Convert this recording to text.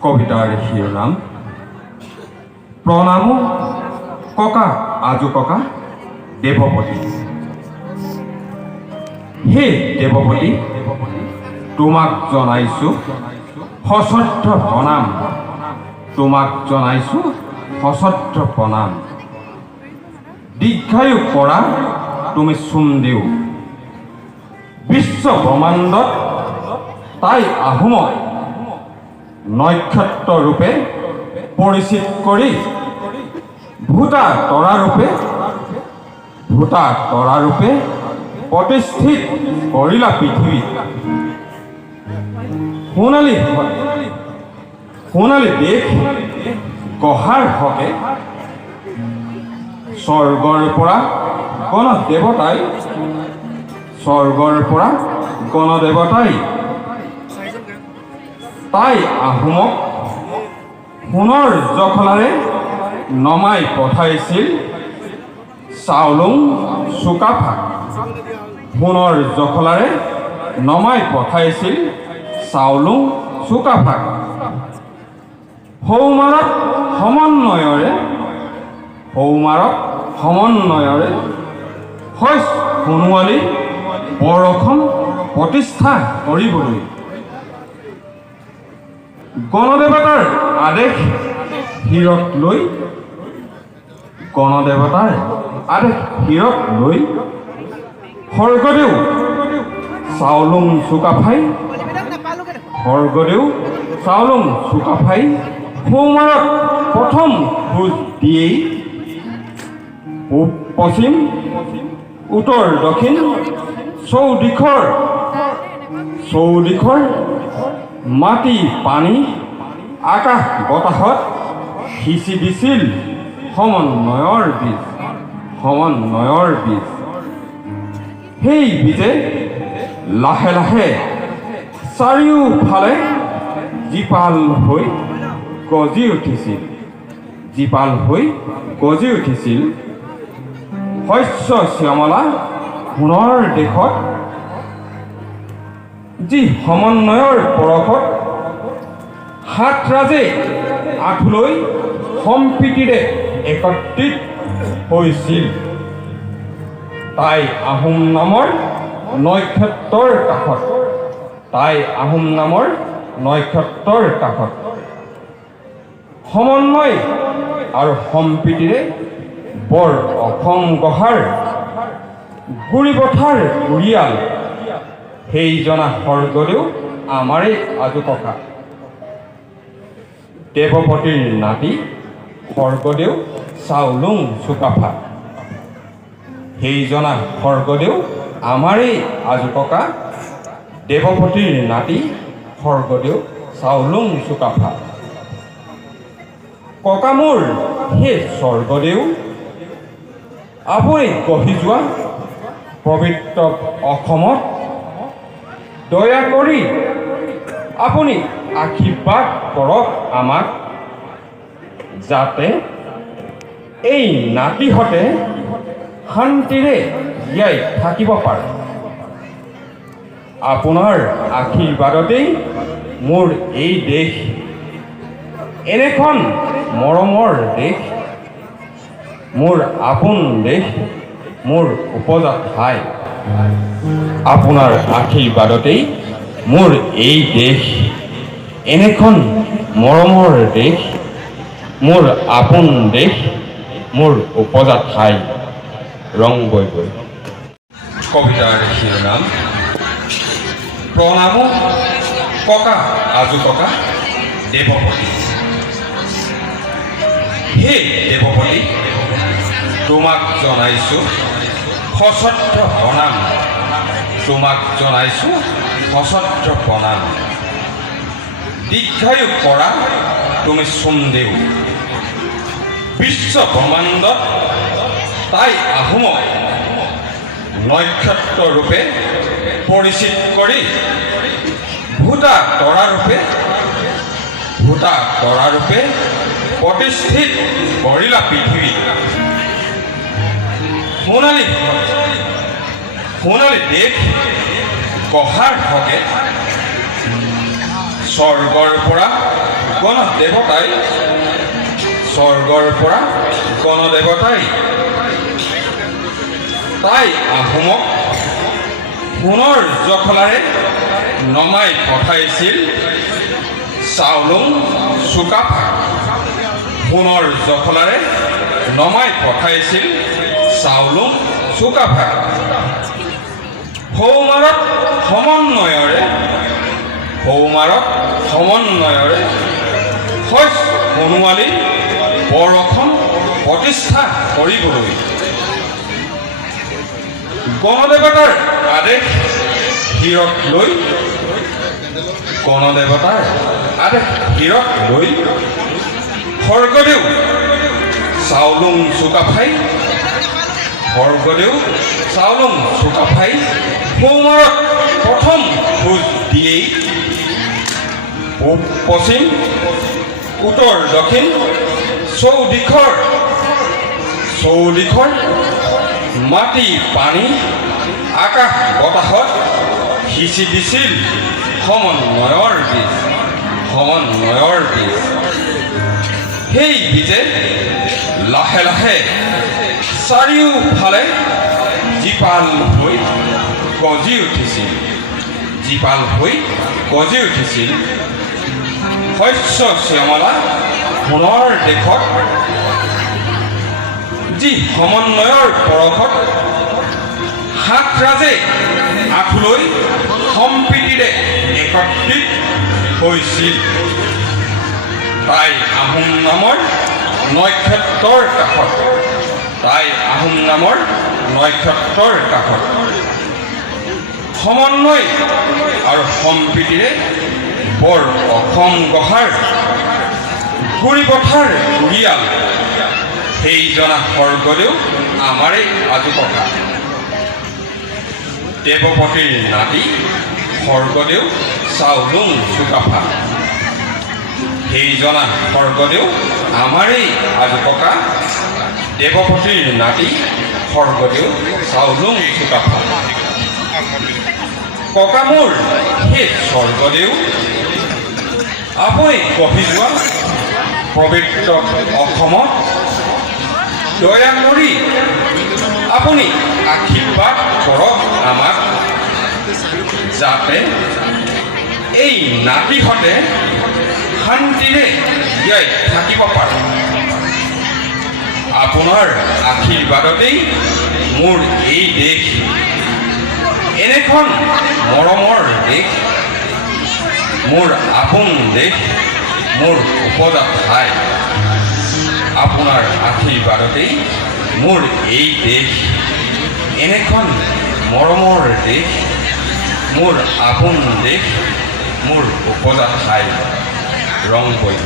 কবিতাৰ শিৰোনাম প্ৰণাম ককা আজু ককা দেৱপতি। হে দেৱপতি, তোমাক জনাইছো সশ্ৰদ্ধ প্ৰণাম, তোমাক জনাইছো সশ্ৰদ্ধ প্ৰণাম। দীৰ্ঘায়ু কৰা তুমি চুমদেউ, বিশ্ব ব্ৰহ্মাণ্ডত তাই আহোমক নক্ষত্ৰ ৰূপে পৰিচিত কৰি ভূতা তৰা ৰূপে প্ৰতিষ্ঠিত কৰিলা পৃথিৱীত। সোণালী দেশ গঢ়াৰ হকে স্বৰ্গৰ পৰা গণদেৱতাই তাই আহোমক সোণৰ জখলাৰে নমাই পঠাইছিল চাওলুং চুকাফাক। সোণৰ জখলাৰে নমাই পঠাইছিল চাওলুং চুকাফাক। সৌমাৰক সমন্বয়ৰে শইচ সোণোৱালী বৰখন প্ৰতিষ্ঠা কৰিবলৈ গণদেৱতাৰ আদেশ শিৰত লৈ স্বৰ্গদেউ চাওলুং চুকাফাই সৌমাৰক প্ৰথম খোজ দিয়েই পূব পশ্চিম উত্তৰ দক্ষিণ চৌদিশৰ মাটি পানী আকাশ বতাহত সিঁচি দিছিল সমন্বয়ৰ বীজ। সেই বীজে লাহে লাহে চাৰিওফালে জীপাল হৈ গজি উঠিছিল শস্য শ্যামলা সোণৰ দেশত। যি সমন্বয়ৰ পৰশত সাত ৰাজে আঁঠুলৈ সম্প্ৰীতিৰে একত্ৰিত হৈছিল। তাই আহোম নামৰ নক্ষত্ৰৰ কাষত সমন্বয় আৰু সম্প্ৰীতিৰে বৰ অসম গঢ়াৰ গুৰিপথাৰ গুৰিয়াল সেইজনা স্বৰ্গদেউ আমাৰেই আজু ককা। দেৱপতিৰ নাতি স্বৰ্গদেউ চাওলুং চুকাফা। সেইজনা স্বৰ্গদেউ আমাৰেই আজু ককা। দেৱপতিৰ নাতি স্বৰ্গদেউ চাওলুং চুকাফা। ককা মোৰ সেই স্বৰ্গদেউ, আপুনি গঢ়ি যোৱা পবিত্ৰ অসমত দয়া কৰি আপুনি আশীৰ্বাদ কৰক আমাক, যাতে এই নাতিহঁতে শান্তিৰে জীয়াই থাকিব পাৰে। আপোনাৰ আশীৰ্বাদতেই মোৰ এই দেশ এনেখন মৰমৰ দেশ, মোৰ আপোন দেশ, মোৰ উপজাত ঠাই। আপোনাৰ আশীৰ্বাদতেই মোৰ এই দেশ এনেখন মৰমৰ দেশ, মোৰ আপোন দেশ, মোৰ উপজাত ঠাই। ৰং বৈ গৈ। কবিতাৰ শিৰোনাম প্ৰণাম ককা আজু ককা দেৱপতি। হে দেৱপতি, তোমাক জনাইছো সশ্ৰদ্ধ প্ৰণাম, তোমাক জনাইছো সশ্ৰদ্ধ প্ৰণাম। দীৰ্ঘায়ু কৰা তুমি চুমদেউ, বিশ্ব ব্ৰহ্মাণ্ডত তাই আহোমক নক্ষত্ৰ ৰূপে পৰিচিত কৰি ভূতা তৰা ৰূপে প্ৰতিষ্ঠিত কৰিলা পৃথিৱী। সোণালী দেশ গঢ়াৰ হকে স্বৰ্গৰ পৰা গণদেৱতাই তাই আহোমক সোণৰ জখলাৰে নমাই পঠাইছিল চাওলুং চুকাফা। সোণৰ জখলাৰে নমাই পঠাইছিল চাওলুং চুকাফা। সৌমাৰত সমন্বয়ৰে শইচ সোণোৱালী বৰখন প্ৰতিষ্ঠা কৰিবলৈ গণদেৱতাৰ আদেশ শিৰত লৈ স্বৰ্গদেউ চাওলুং চুকাফাই সৌমাৰত প্ৰথম খোজ দিয়েই পূব পশ্চিম উত্তৰ দক্ষিণ চৌদিশৰ মাটি পানী আকাশ বতাহত সিঁচি দিছিল সমন্বয়ৰ বীজ। সেই বীজে লাহে লাহে চাৰিওফালে জীপাল হৈ গজি উঠিছিল। শস্য শ্যামলা সোণৰ দেশত যি সমন্বয়ৰ পৰশত সাত ৰাজে আঁঠুলৈ সম্প্ৰীতিৰে একত্ৰিত হৈছিল। তাই আহোম নামৰ নক্ষত্ৰৰ কাষত সমন্বয় আৰু সম্প্ৰীতিৰে বৰ অসম গঢ়াৰ গুৰি পথাৰ উৰিয়াল সেইজনা স্বৰ্গদেউ আমাৰেই আজুককা। দেৱপতিৰ নাতি স্বৰ্গদেউ চাওলুং চুকাফা। সেইজনা স্বৰ্গদেউ আমাৰেই আজুককা। দেৱপতিৰ নাতি স্বৰ্গদেউ চাওলুং চুকাফা। ককা মোৰ সেই স্বৰ্গদেউ আপুনি কহি যোৱা পবিত্ৰ অসমত দয়া কৰি আপুনি আশীৰ্বাদ কৰক আমাক, যাতে এই নাতিহঁতে শান্তিৰে জীয়াই থাকিব পাৰে। আপোনাৰ আশীৰ্বাদতেই মোৰ এই দেশ এনেখন মৰমৰ দেশ, মোৰ আপোন দেশ, মোৰ উপজাত ঠাই। আপোনাৰ আশীৰ্বাদতেই মোৰ এই দেশ এনেখন মৰমৰ দেশ, মোৰ আপোন দেশ, মোৰ উপজাত ঠাই ৰং বৈ